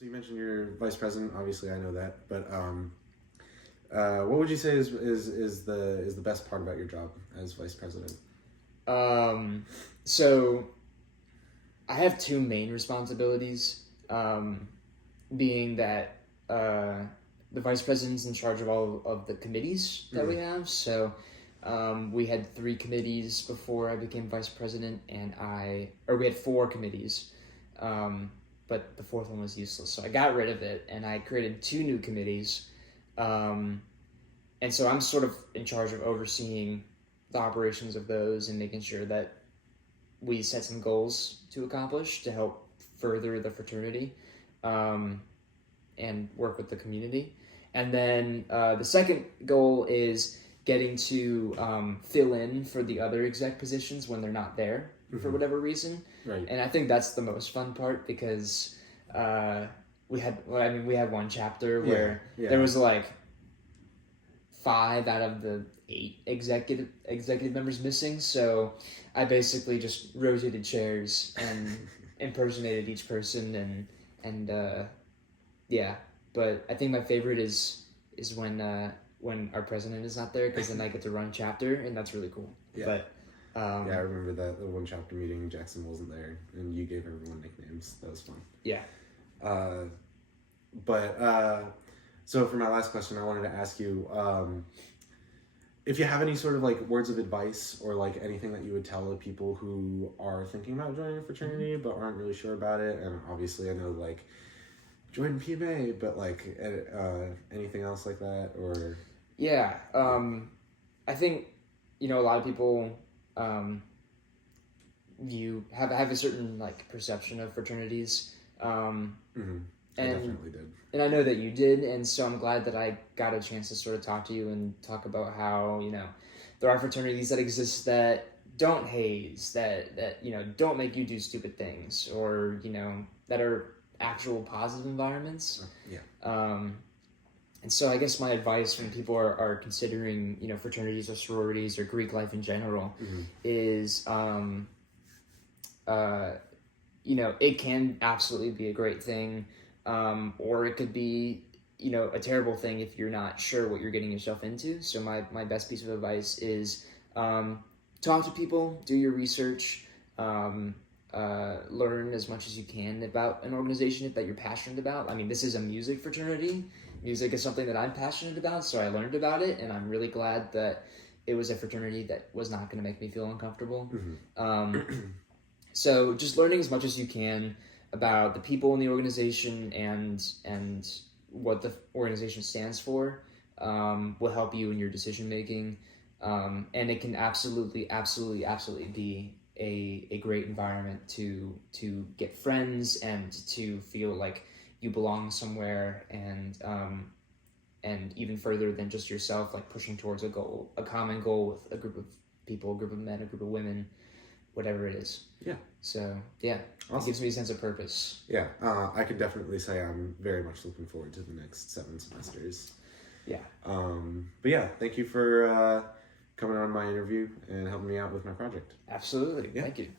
So you mentioned you're vice president. Obviously, I know that, but what would you say is the best part about your job as vice president? So I have two main responsibilities. Being that the vice president's in charge of all of the committees that we have. So we had 3 committees before I became vice president, and we had 4 committees, but the 4th one was useless. So I got rid of it, and I created 2 new committees. And so I'm sort of in charge of overseeing the operations of those and making sure that we set some goals to accomplish to help further the fraternity and work with the community. And then the second goal is getting to fill in for the other exec positions when they're not there for whatever reason. Right. And I think that's the most fun part because we had one chapter where there was like 5 out of the 8 executive members missing. So I basically just rotated chairs and impersonated each person and but I think my favorite is when our president is not there, because then I get to run chapter, and that's really cool. Yeah. But I remember that the one chapter meeting. Jackson wasn't there, and you gave everyone nicknames. That was fun. Yeah. So for my last question, I wanted to ask you if you have any sort of like words of advice or like anything that you would tell people who are thinking about joining a fraternity but aren't really sure about it. And obviously I know like join PMA, but like anything else like that or? Yeah. I think, a lot of people you have a certain like perception of fraternities. I definitely did. And I know that you did, and so I'm glad that I got a chance to sort of talk to you and talk about how, there are fraternities that exist that don't haze, that don't make you do stupid things, or, that are actual positive environments. And so I guess my advice when people are considering, fraternities or sororities or Greek life in general is, it can absolutely be a great thing. Or it could be, a terrible thing if you're not sure what you're getting yourself into. So my best piece of advice is talk to people, do your research, learn as much as you can about an organization that you're passionate about. I mean, this is a music fraternity. Music is something that I'm passionate about, so I learned about it, and I'm really glad that it was a fraternity that was not going to make me feel uncomfortable. So just learning as much as you can about the people in the organization and what the organization stands for will help you in your decision making, and it can absolutely be a great environment to get friends and to feel like you belong somewhere, and even further than just yourself, like pushing towards a common goal with a group of people, a group of men, a group of women, whatever it is. Yeah. So, yeah, awesome. It gives me a sense of purpose. Yeah, I could definitely say I'm very much looking forward to the next 7 semesters. Yeah. But yeah, thank you for coming on my interview and helping me out with my project. Absolutely. Yeah. Thank you.